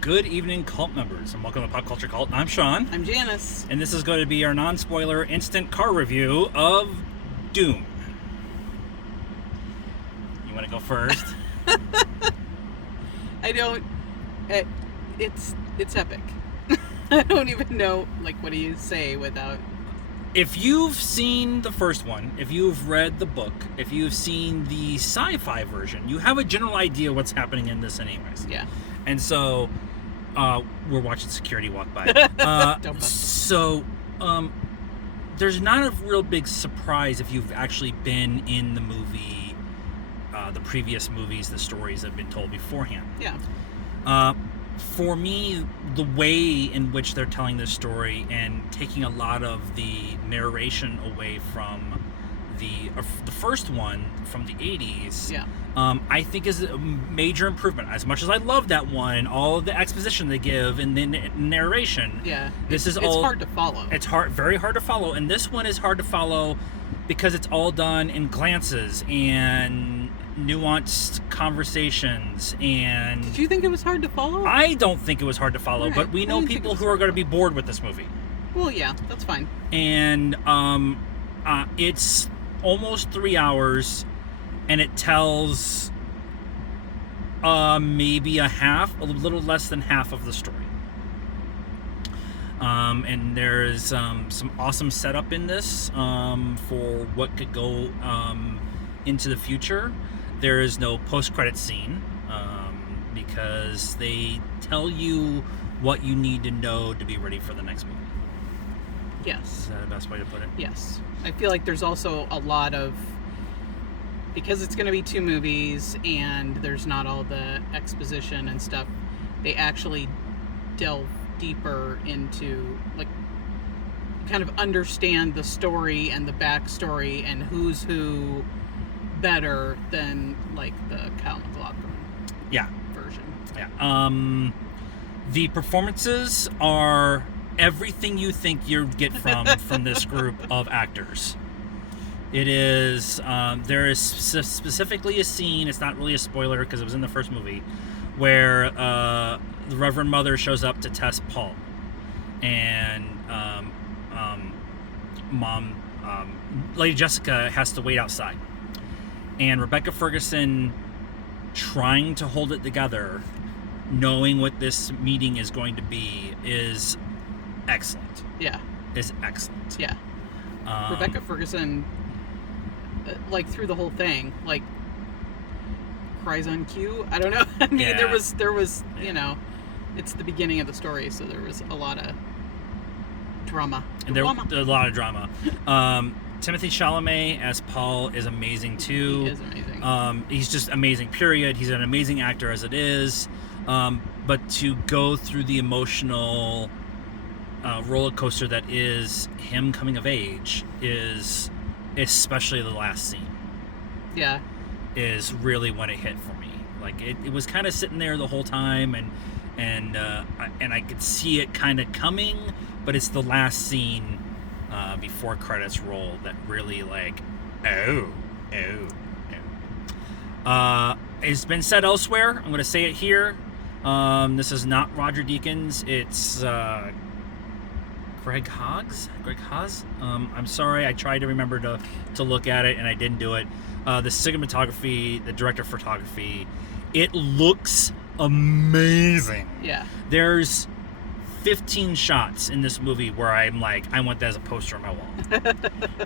Good evening, cult members, and welcome to PopCultureCult. I'm Sean. I'm Janice. And this is going to be our non-spoiler instant car review of Dune. You want to go first? I don't... It's epic. I don't even know, what do you say without... If you've seen the first one, if you've read the book, if you've seen the sci-fi version, you have a general idea what's happening in this anyways. Yeah. And so... we're watching security walk by. There's not a real big surprise if you've actually been in the movie, the previous movies, the stories that have been told beforehand. Yeah. For me, the way in which they're telling this story and taking a lot of the narration away from the first one from the 80s, Yeah. I think is a major improvement. As much as I love that one, all of the exposition they give and the narration, Yeah. it's hard to follow. It's very hard to follow, and this one is hard to follow because it's all done in glances and nuanced conversations. And Did you think it was hard to follow? I don't think it was hard to follow, Right. but we know people who are going to be bored with this movie. Well, yeah, that's fine. And it's almost 3 hours, and it tells maybe a little less than half of the story. And there's some awesome setup in this for what could go into the future. There is no post-credit scene because they tell you what you need to know to be ready for the next movie. Yes. Is that the best way to put it? Yes. I feel like there's also a lot of... Because it's going to be 2 movies and there's not all the exposition and stuff, they actually delve deeper into, kind of understand the story and the backstory and who's who better than, the Kyle MacLachlan version. Yeah. The performances are everything you think you'd get from this group of actors. It is, there is specifically a scene, it's not really a spoiler because it was in the first movie, where the Reverend Mother shows up to test Paul. And Lady Jessica has to wait outside. And Rebecca Ferguson, trying to hold it together, knowing what this meeting is going to be, is excellent. Yeah. Is excellent. Yeah. Rebecca Ferguson, through the whole thing, cries on cue. I don't know. I mean, Yeah. there was, it's the beginning of the story, so there was a lot of drama. And there was a lot of drama. Timothée Chalamet as Paul is amazing too. He is amazing. He's just amazing, period. He's an amazing actor as it is. But to go through the emotional roller coaster that is him coming of age is, especially the last scene. Yeah. Is really when it hit for me. It was kind of sitting there the whole time, and I could see it kind of coming, but it's the last scene before credits roll that really it's been said elsewhere. I'm going to say it here. This is not Roger Deakins. It's Greg Haas. I'm sorry. I tried to remember to look at it, and I didn't do it. The cinematography, the director of photography, it looks amazing. Yeah. There's 15 shots in this movie where I'm I want that as a poster on my wall.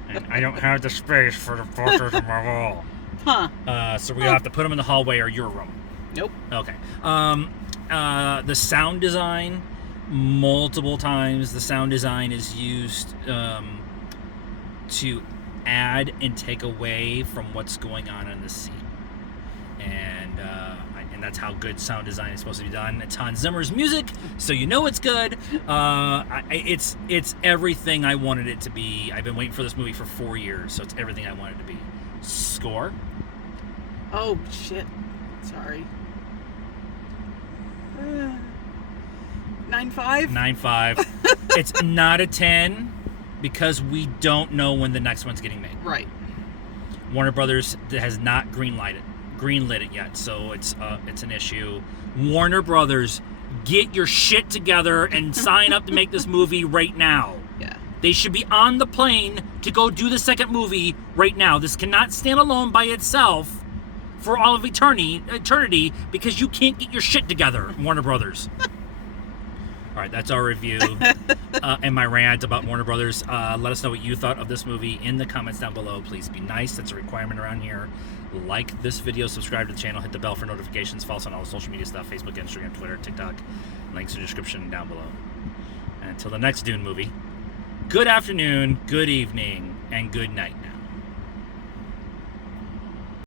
And I don't have the space for the posters on my wall. Huh. So we're going to have to put them in the hallway or your room. Nope. Okay. The sound design, multiple times, the sound design is used to add and take away from what's going on in the scene. And that's how good sound design is supposed to be done. It's Hans Zimmer's music, so you know it's good. It's everything I wanted it to be. I've been waiting for this movie for 4 years, so it's everything I wanted it to be. Score? Oh, shit. Sorry. 9.5? 9.5. It's not a 10 because we don't know when the next one's getting made. Right. Warner Brothers has not greenlit it yet, so it's an issue. Warner Brothers, get your shit together and sign up to make this movie right now. Yeah. They should be on the plane to go do the second movie right now. This cannot stand alone by itself for all of eternity because you can't get your shit together, Warner Brothers. All right, that's our review and my rant about Warner Brothers. Let us know what you thought of this movie in the comments down below. Please be nice. That's a requirement around here. Like this video, subscribe to the channel, hit the bell for notifications, follow us on all social media stuff, Facebook, Instagram, Twitter, TikTok. Links in the description down below. And until the next Dune movie, good afternoon, good evening, and good night.